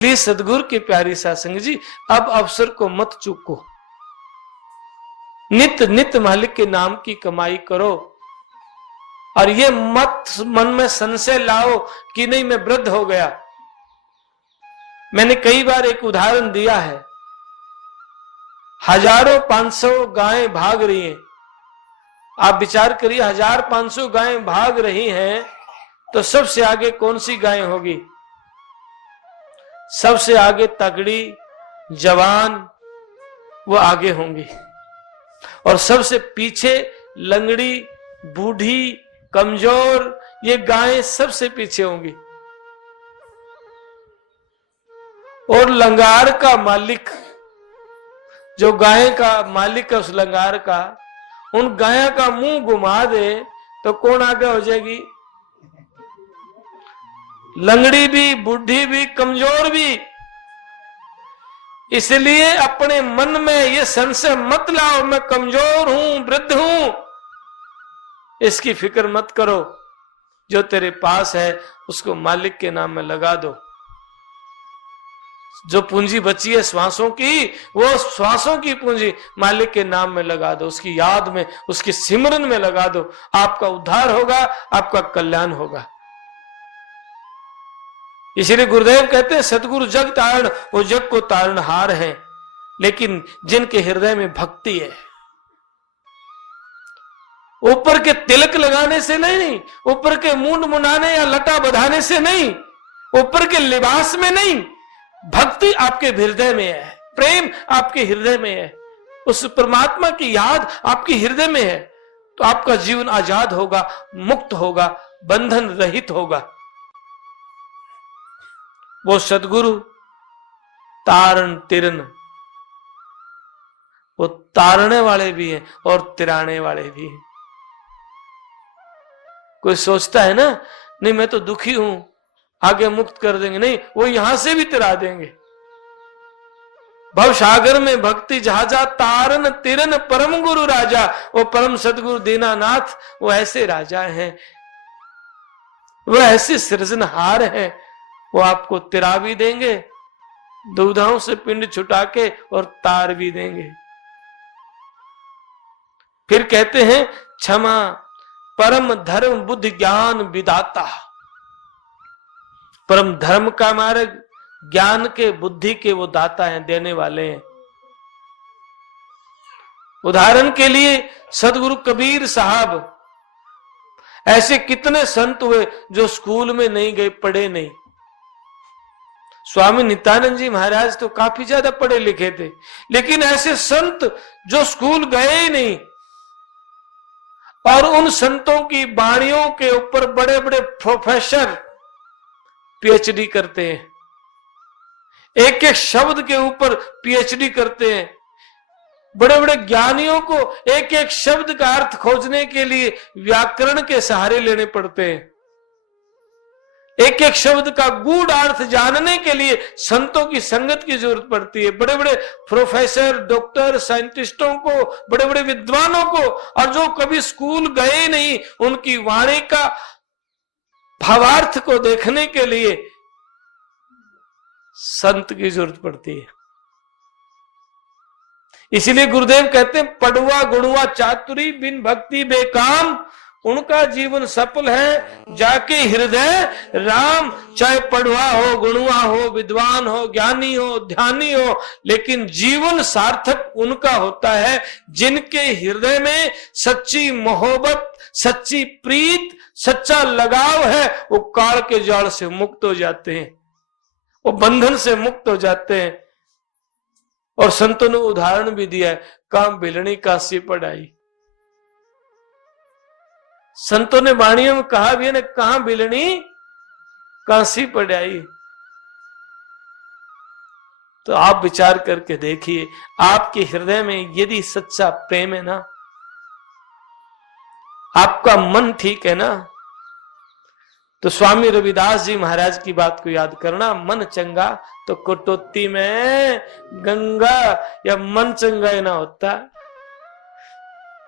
Please सदगुरु की प्यारी सासंग जी, अब अवसर को मत चूको, नित नित मालिक के नाम की कमाई करो, और ये मत मन में संशय लाओ कि नहीं मैं वृद्ध हो गया। मैंने कई बार एक उदाहरण दिया है, हजारों 500 गायें भाग रही हैं। आप विचार करिए, 1500 गायें भाग रही हैं तो सबसे आगे कौन सी गाय होगी? सबसे आगे तगड़ी जवान वो आगे होंगी, और सबसे पीछे लंगड़ी बूढ़ी कमजोर ये गायें सबसे पीछे होंगी। और लंगार का मालिक, जो गाय का मालिक है उस लंगार का, उन गाय का मुंह घुमा दे तो कौन आगे हो जाएगी? लंगड़ी भी, बूढ़ी भी, कमजोर भी। इसलिए अपने मन में ये संशय मत लाओ मैं कमजोर हूं, वृद्ध हूं, इसकी फिक्र मत करो। जो तेरे पास है उसको मालिक के नाम में लगा दो। जो पूंजी बची है श्वासों की, वो श्वासों की पूंजी मालिक के नाम में लगा दो, उसकी याद में, उसकी सिमरन में लगा दो। आपका उद्धार होगा, आपका कल्याण होगा। इसीलिए गुरुदेव कहते हैं सतगुरु जग तारण, वो जग को तारणहार है। लेकिन जिनके हृदय में भक्ति है, ऊपर के तिलक लगाने से नहीं, ऊपर के मूंड मुंडाने या लटा बधाने से नहीं, ऊपर के लिबास में नहीं, भक्ति आपके हृदय में है, प्रेम आपके हृदय में है, उस परमात्मा की याद आपके हृदय में है, तो आपका जीवन आजाद होगा, मुक्त होगा, बंधन रहित होगा। वो सदगुरु तारण तिरन, वो तारने वाले भी हैं और तिराने वाले भी हैं। कोई सोचता है ना, नहीं मैं तो दुखी हूं, आगे मुक्त कर देंगे, नहीं, वो यहां से भी तिरा देंगे। भव सागर में भक्ति जहाजा, तारन तिरन परम गुरु राजा। वो परम सदगुरु दीनानाथ, वो ऐसे राजा हैं, वो ऐसे सृजनहार हैं, वो आपको तिरा भी देंगे, दुविधाओं से पिंड छुटा के, और तार भी देंगे। फिर कहते हैं क्षमा परम धर्म बुद्धि ज्ञान विदाता। परम धर्म का मार्ग, ज्ञान के, बुद्धि के वो दाता हैं, देने वाले हैं। उदाहरण के लिए सदगुरु कबीर साहब, ऐसे कितने संत हुए जो स्कूल में नहीं गए, पढ़े नहीं। स्वामी नित्यानंद जी महाराज तो काफी ज्यादा पढ़े लिखे थे, लेकिन ऐसे संत जो स्कूल गए ही नहीं, और उन संतों की वाणियों के ऊपर बड़े बड़े प्रोफेसर पीएचडी करते हैं, एक एक शब्द के ऊपर पीएचडी करते हैं। बड़े बड़े ज्ञानियों को एक एक शब्द का अर्थ खोजने के लिए व्याकरण के सहारे लेने पड़ते हैं। एक एक शब्द का गूढ़ अर्थ जानने के लिए संतों की संगत की जरूरत पड़ती है। बड़े बड़े प्रोफेसर, डॉक्टर, साइंटिस्टों को, बड़े बड़े विद्वानों को, और जो कभी स्कूल गए नहीं, उनकी वाणी का भावार्थ को देखने के लिए संत की जरूरत पड़ती है। इसीलिए गुरुदेव कहते हैं पढ़ुआ गुणुआ चातुरी बिन भक्ति बेकाम, उनका जीवन सफल है जाके हृदय राम। चाहे पढ़ुआ हो, गुणुआ हो, विद्वान हो, ज्ञानी हो, ध्यानी हो, लेकिन जीवन सार्थक उनका होता है जिनके हृदय में सच्ची मोहब्बत, सच्ची प्रीत, सच्चा लगाव है। वो काल के जाल से मुक्त हो जाते हैं, वो बंधन से मुक्त हो जाते हैं। और संतों ने उदाहरण भी दिया है, काम बिलनी काशी पढ़ाई। संतों ने वाणियों में कहा भी है ना, कहां बिलनी काशी पढ़ाई। तो आप विचार करके देखिए, आपके हृदय में यदि सच्चा प्रेम है ना, आपका मन ठीक है ना, तो स्वामी रविदास जी महाराज की बात को याद करना, मन चंगा तो कटौती में गंगा, या मन चंगा ही ना होता,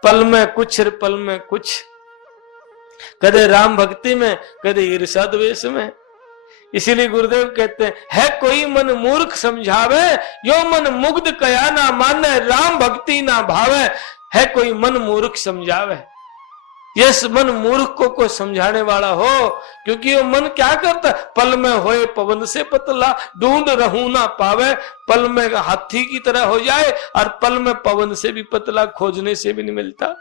पल में कुछ पल में कुछ, कदे राम भक्ति में, कदे ईर्षा द्वेष में। इसीलिए गुरुदेव कहते हैं, है कोई मन मूर्ख समझावे, यो मन मुग्ध कया ना माने, राम भक्ति ना भावे। है कोई मन मूर्ख समझावे, यस मन मूर्ख को समझाने वाला हो, क्योंकि वो मन क्या करता है, पल में होए पवन से पतला, ढूंढ रहूं ना पावे। पल में हाथी की तरह हो जाए और पल में पवन से भी पतला, खोजने से भी नहीं मिलता।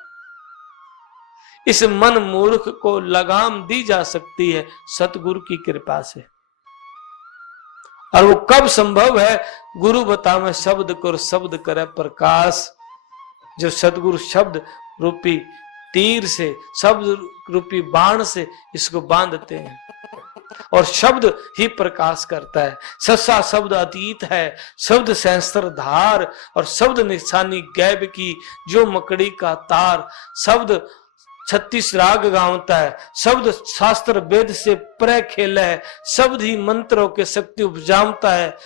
इस मन मूर्ख को लगाम दी जा सकती है सतगुरु की कृपा से। और वो कब संभव है, गुरु बतावे शब्द को शब्द करे प्रकाश। जो सतगुरु शब्द रूपी तीर से, शब्द रूपी बाण से इसको बांधते हैं और शब्द ही प्रकाश करता है। सस्सा शब्द अतीत है, शब्द सहस्त्र धार, और शब्द निशानी गैब की जो मकड़ी का तार। शब्द 36 राग गावता है, शब्द शास्त्र वेद से प्र खेल है, शब्द ही मंत्रों के शक्ति उपजामता है,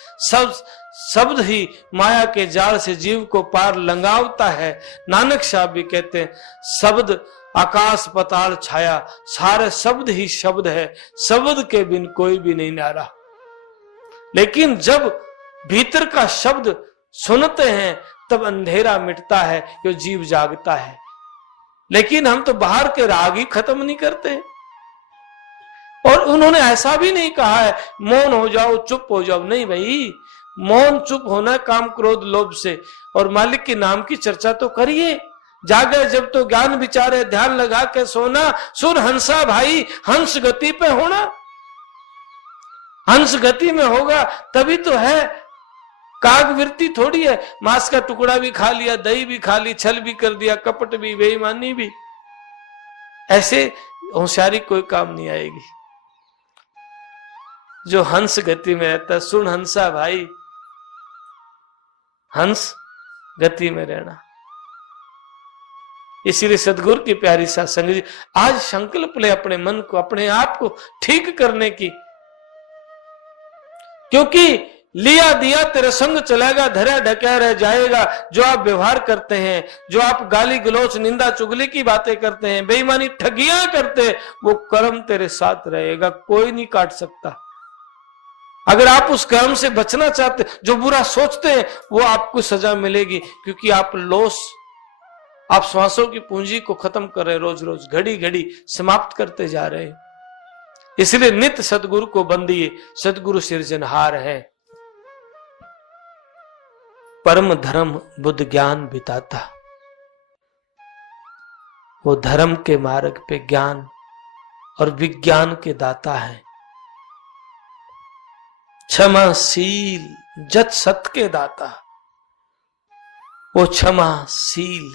शब्द ही माया के जाल से जीव को पार लंगावता है। नानक साहब भी कहते हैं, शब्द आकाश पताल छाया, सारे शब्द ही शब्द है, शब्द के बिन कोई भी नहीं नारा। लेकिन जब भीतर का शब्द सुनते हैं तब अंधेरा मिटता है, जो जीव जागता है। लेकिन हम तो बाहर के राग ही खत्म नहीं करते। और उन्होंने ऐसा भी नहीं कहा है मौन हो जाओ, चुप हो जाओ। नहीं भाई, मौन चुप होना काम क्रोध लोभ से। और मालिक के नाम की चर्चा तो करिए। जागे जब तो ज्ञान विचारे, ध्यान लगा के सोना। सुर हंसा भाई, हंस गति पे होना। हंस गति में होगा तभी तो है। कागवृत्ति थोड़ी है, मांस का टुकड़ा भी खा लिया, दही भी खा ली, छल भी कर दिया, कपट भी, बेईमानी भी। ऐसे होशियारी कोई काम नहीं आएगी। जो हंस गति में रहता है, सुन हंसा भाई, हंस गति में रहना। इसीलिए सदगुरु की प्यारी सत्संग जी आज संकल्प ले अपने मन को, अपने आप को ठीक करने की। क्योंकि लिया दिया तेरे संग चलेगा, धरा ढका रह जाएगा। जो आप व्यवहार करते हैं, जो आप गाली गलौच निंदा चुगली की बातें करते हैं, बेईमानी ठगियां करते, वो कर्म तेरे साथ रहेगा, कोई नहीं काट सकता। अगर आप उस कर्म से बचना चाहते, जो बुरा सोचते हैं, वो आपको सजा मिलेगी। क्योंकि आप श्वासों की पूंजी को खत्म कर रहे, रोज रोज घड़ी घड़ी समाप्त करते जा रहे हैं। इसलिए नित्य सतगुरु को बंदिए। सतगुरु सिरजनहार है, परम धर्म बुद्ध ज्ञान बिताता। वो धर्म के मार्ग पे ज्ञान और विज्ञान के दाता है। क्षमाशील जत सत के दाता, वो क्षमाशील,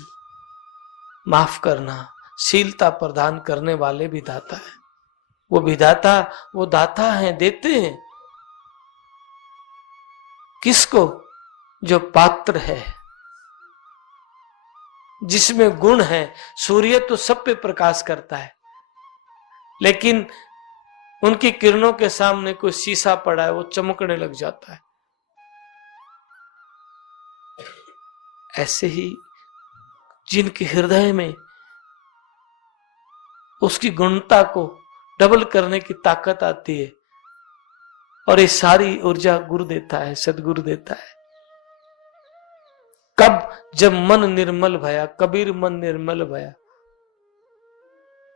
माफ करना, शीलता प्रदान करने वाले भी दाता है। वो विधाता, वो दाता है, देते हैं किसको? जो पात्र है, जिसमें गुण है। सूर्य तो सब पे प्रकाश करता है, लेकिन उनकी किरणों के सामने कोई शीशा पड़ा है, वो चमकने लग जाता है। ऐसे ही जिनके हृदय में उसकी गुणता को डबल करने की ताकत आती है, और ये सारी ऊर्जा गुरु देता है, सदगुरु देता है। कब? जब मन निर्मल भया, कबीर मन निर्मल भया।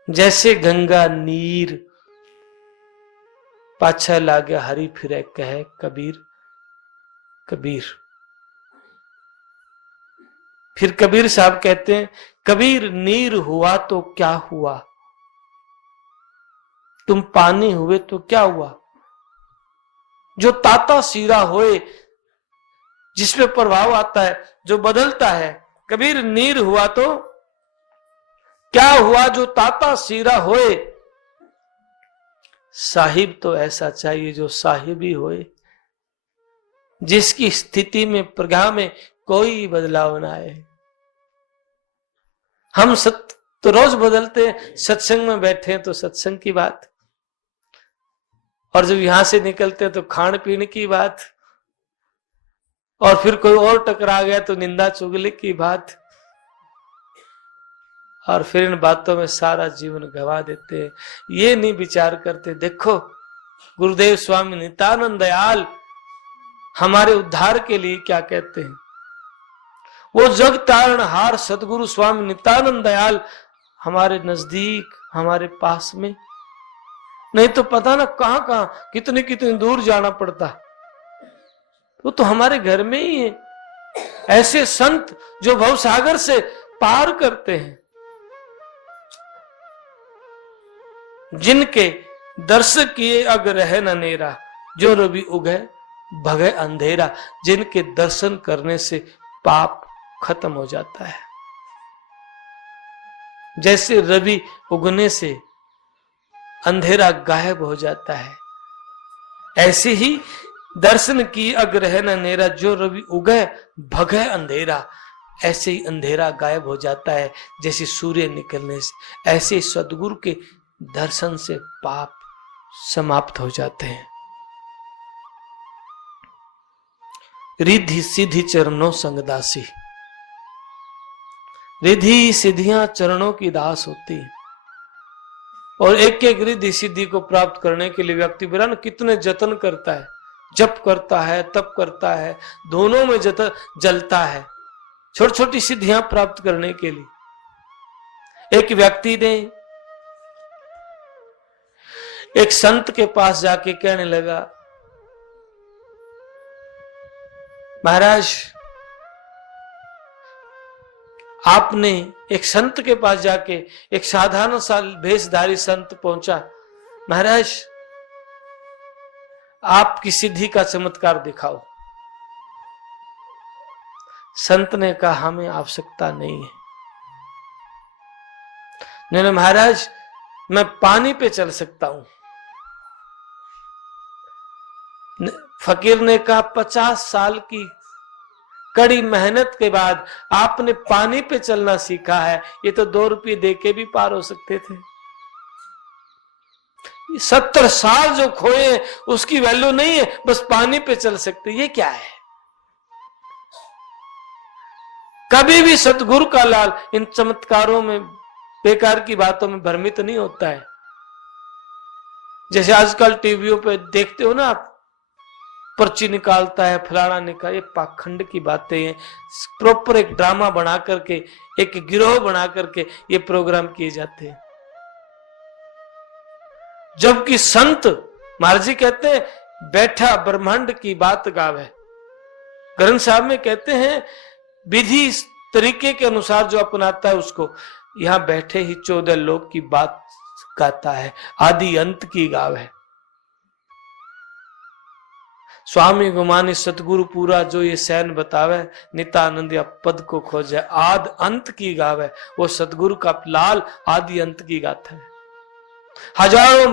जैसे गंगा नीर पाछा लागे हरी फिरे, कहे कबीर कबीर। फिर कबीर साहब कहते हैं, कबीर नीर हुआ तो क्या हुआ, तुम पानी हुए तो क्या हुआ। जो ताता सीरा होए, जिसपे प्रभाव आता है, जो बदलता है। कबीर नीर हुआ तो क्या हुआ, जो ताता सीरा होए। साहिब तो ऐसा चाहिए जो साहिबी होए, जिसकी स्थिति में, प्रज्ञा में कोई बदलाव ना आए। हम तो रोज बदलते हैं। सत्संग में बैठे हैं तो सत्संग की बात, और जब यहां से निकलते हैं तो खान पीने की बात, और फिर कोई और टकरा गया तो निंदा चुगली की बात, और फिर इन बातों में सारा जीवन गवा देते हैं। ये नहीं विचार करते, देखो गुरुदेव स्वामी नित्यानंद दयाल हमारे उद्धार के लिए क्या कहते हैं। वो जग तारणहार सदगुरु स्वामी नित्यानंद दयाल हमारे नजदीक, हमारे पास में, नहीं तो पता ना कहां कहां कितनी कितनी दूर जाना पड़ता। वो तो हमारे घर में ही है। ऐसे संत जो भवसागर से पार करते हैं, जिनके दर्श किए अग रहे न नेरा, जो रवि उगे भगे अंधेरा, जिनके दर्शन करने से पाप खत्म हो जाता है। जैसे रवि उगने से अंधेरा गायब हो जाता है, ऐसे ही दर्शन की अग्रह न नेरा, जो रवि उगे भगे अंधेरा, ऐसे ही अंधेरा गायब हो जाता है जैसे सूर्य निकलने से। ऐसे सदगुरु के दर्शन से पाप समाप्त हो जाते हैं। रिद्धि सिद्धि चरणों संगदासी, रिद्धि सिद्धियां चरणों की दास होती है। और एक एक रिद्धि सिद्धि को प्राप्त करने के लिए व्यक्ति बिना कितने जतन करता है, जप करता है, तप करता है, दोनों में जलता है छोटी छोटी सिद्धियां प्राप्त करने के लिए। एक व्यक्ति ने एक संत के पास जाके कहने लगा, महाराज आपने, एक संत के पास जाके, एक साधारण सा भेषधारी संत पहुंचा, महाराज आपकी सिद्धि का चमत्कार दिखाओ। संत ने कहा हमें आवश्यकता नहीं है। नहीं महाराज मैं पानी पे चल सकता हूं। फकीर ने कहा 50 साल की कड़ी मेहनत के बाद आपने पानी पे चलना सीखा है, ये तो 2 रुपये देके भी पार हो सकते थे। 70 साल जो खोए उसकी वैल्यू नहीं है, बस पानी पे चल सकते, ये क्या है। कभी भी सतगुरु का लाल इन चमत्कारों में, बेकार की बातों में भ्रमित नहीं होता है। जैसे आजकल टीवियों पे देखते हो ना आप, पर्ची निकालता है, फलाना निकाल, ये पाखंड की बातें हैं। प्रॉपर एक ड्रामा बना करके, एक गिरोह बना करके ये प्रोग्राम किए जाते हैं। जबकि संत महाराज जी कहते हैं बैठा ब्रह्मांड की बात गावे। ग्रंथ साहब में कहते हैं विधि तरीके के अनुसार जो अपनाता है उसको, यहां बैठे ही 14 लोक की बात गाता है, आदि अंत की गाव है। स्वामी गुमानी सतगुरु पूरा जो ये सैन बतावे, नित्यानंद या पद को खोजे, आद अंत की गावे। वो सतगुरु का लाल आदि अंत की गाथा है। हजारों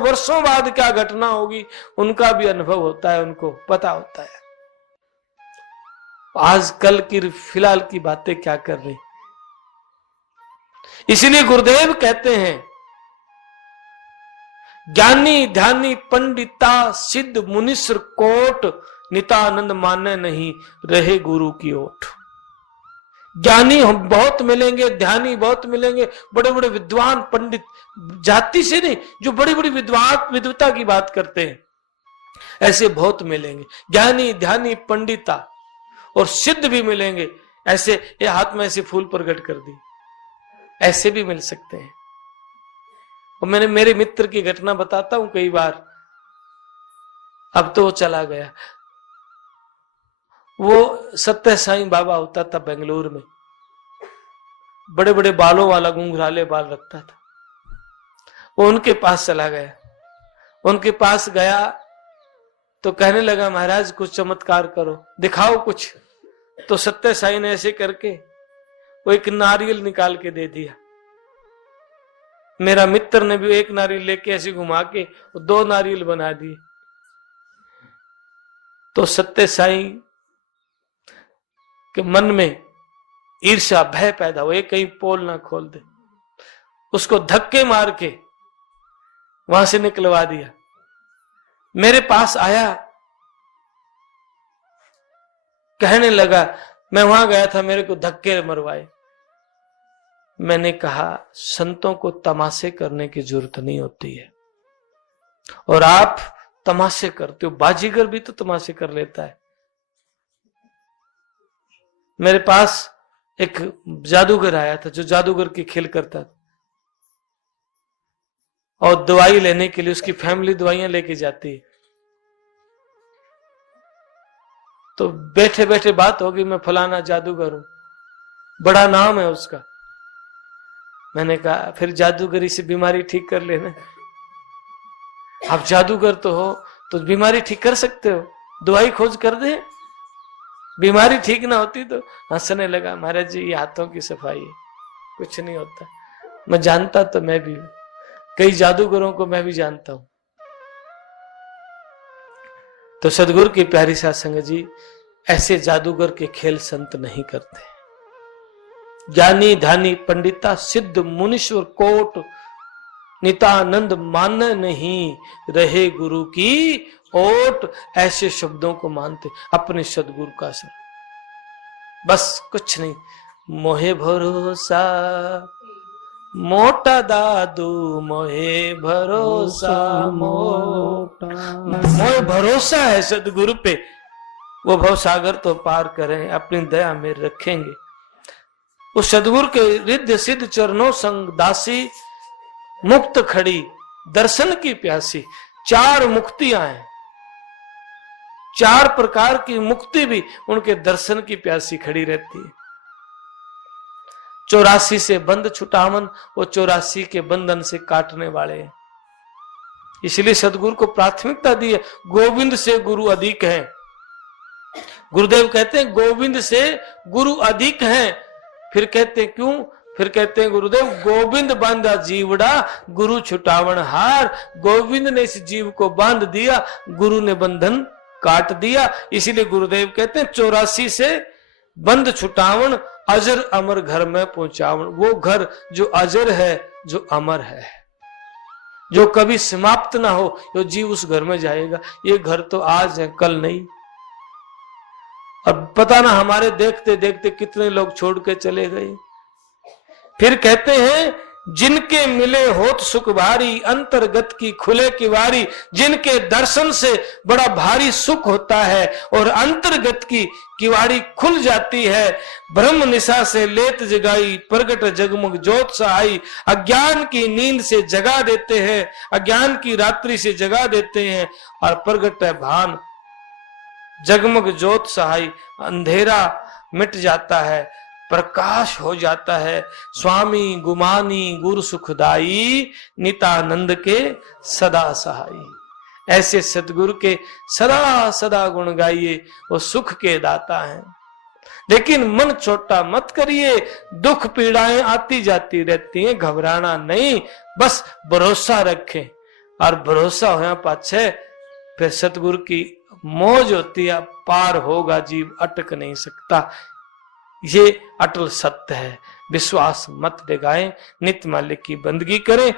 वर्षों बाद क्या घटना होगी उनका भी अनुभव होता है, उनको पता होता है। आजकल की फिलहाल की बातें क्या कर रही। इसलिए गुरुदेव कहते हैं ज्ञानी ध्यानी पंडिता सिद्ध मुनिश्र कोट, नित्यानंद माने नहीं रहे गुरु की ओट। ज्ञानी हम बहुत मिलेंगे, ध्यानी बहुत मिलेंगे, बड़े बड़े विद्वान पंडित, जाति से नहीं, जो बड़ी बड़ी विद्वता की बात करते हैं, ऐसे बहुत मिलेंगे। ज्ञानी ध्यानी पंडिता और सिद्ध भी मिलेंगे। ऐसे ये हाथ में ऐसे फूल प्रकट कर दी, ऐसे भी मिल सकते हैं। और मैंने मेरे मित्र की घटना बताता हूं कई बार, अब तो वो चला गया। वो सत्य साईं बाबा होता था बेंगलुरु में, बड़े बड़े बालों वाला घुंघराले बाल रखता था। वो उनके पास चला गया। उनके पास गया तो कहने लगा महाराज कुछ चमत्कार करो, दिखाओ कुछ। तो सत्य साईं ने ऐसे करके वो एक नारियल निकाल के दे दिया। मेरा मित्र ने भी एक नारियल लेके ऐसे घुमा के 2 नारियल बना दिए। तो सत्य साईं के मन में ईर्ष्या भय पैदा हुआ, कहीं पोल ना खोल दे। उसको धक्के मार के वहां से निकलवा दिया। मेरे पास आया, कहने लगा मैं वहां गया था, मेरे को धक्के मरवाए। मैंने कहा संतों को तमाशे करने की जरूरत नहीं होती है। और आप तमाशे करते हो। बाजीगर भी तो तमाशे कर लेता है। मेरे पास एक जादूगर आया था जो जादूगर की खेल करता था, और दवाई लेने के लिए उसकी फैमिली दवाइयां लेके जाती है। तो बैठे बैठे बात होगी, मैं फलाना जादूगर हूं, बड़ा नाम है उसका। मैंने कहा फिर जादूगरी से बीमारी ठीक कर लेना। आप जादूगर तो हो तो बीमारी ठीक कर सकते हो, दवाई खोज कर दे। बीमारी ठीक ना होती तो हंसने लगा, महाराज जी ये हाथों की सफाई है, कुछ नहीं होता। मैं जानता तो मैं भी, कई जादूगरों को मैं भी जानता हूं। तो सदगुरु की प्यारी साध संगत जी, ऐसे जादूगर के खेल संत नहीं करते। ज्ञानी ध्यानी पंडिता सिद्ध मुनीश्वर कोट नितानंद मान नहीं रहे गुरु की ओट, ऐसे शब्दों को मानते अपने सदगुरु का सर। बस कुछ नहीं, मोहे भरोसा मोटा दादू, मोहे भरोसा मोटा, मोहे भरोसा है सदगुरु पे, वो भव सागर तो पार करें, अपनी दया में रखेंगे। उस सदगुरु के रिद्ध सिद्ध चरणों संग दासी, मुक्त खड़ी दर्शन की प्यासी। 4 मुक्तियां हैं, 4 प्रकार की मुक्ति भी उनके दर्शन की प्यासी खड़ी रहती है। 84 से बंद छुटावन, वो 84 के बंधन से काटने वाले हैं। इसलिए सदगुरु को प्राथमिकता दी है। गोविंद से गुरु अधिक है। गुरुदेव कहते हैं गोविंद से गुरु अधिक हैं। फिर कहते हैं क्यों? फिर कहते हैं गुरुदेव गोविंद बांधा जीवड़ा, गुरु छुटावन हार। गोविंद ने इस जीव को बांध दिया, गुरु ने बंधन काट दिया। इसीलिए गुरुदेव कहते हैं 84 से बंद छुटावन, अजर अमर घर में पहुंचावन। वो घर जो अजर है, जो अमर है, जो कभी समाप्त ना हो, जो जीव उस घर में जाएगा। ये घर तो आज है, कल नहीं। अब पता ना हमारे देखते देखते कितने लोग छोड़ के चले गए। फिर कहते हैं जिनके मिले होत सुख भारी, अंतर्गत की खुले किवारी। जिनके दर्शन से बड़ा भारी सुख होता है और अंतर्गत की किवाड़ी खुल जाती है। ब्रह्म निशा से लेत जगाई, प्रगट जगमग ज्योत सहाई। अज्ञान की नींद से जगा देते हैं, अज्ञान की रात्रि से जगा देते हैं, और प्रगट है भान, जगमग ज्योत सहाई। अंधेरा मिट जाता है, प्रकाश हो जाता है। स्वामी गुमानी गुरु सुखदाई, नितानंद के सदा सहाई। ऐसे सतगुरु के सदा सदा गुण गाइए, वो सुख के दाता हैं। लेकिन मन छोटा मत करिए, दुख पीड़ाएं आती जाती रहती हैं, घबराना नहीं, बस भरोसा रखें। और भरोसा होया पाछे फिर सतगुरु की मौज होती है, पार होगा जीव, अटक नहीं सकता। ये अटल सत्य है। विश्वास मत डिगाएं, नित्य मालिक की बंदगी करें।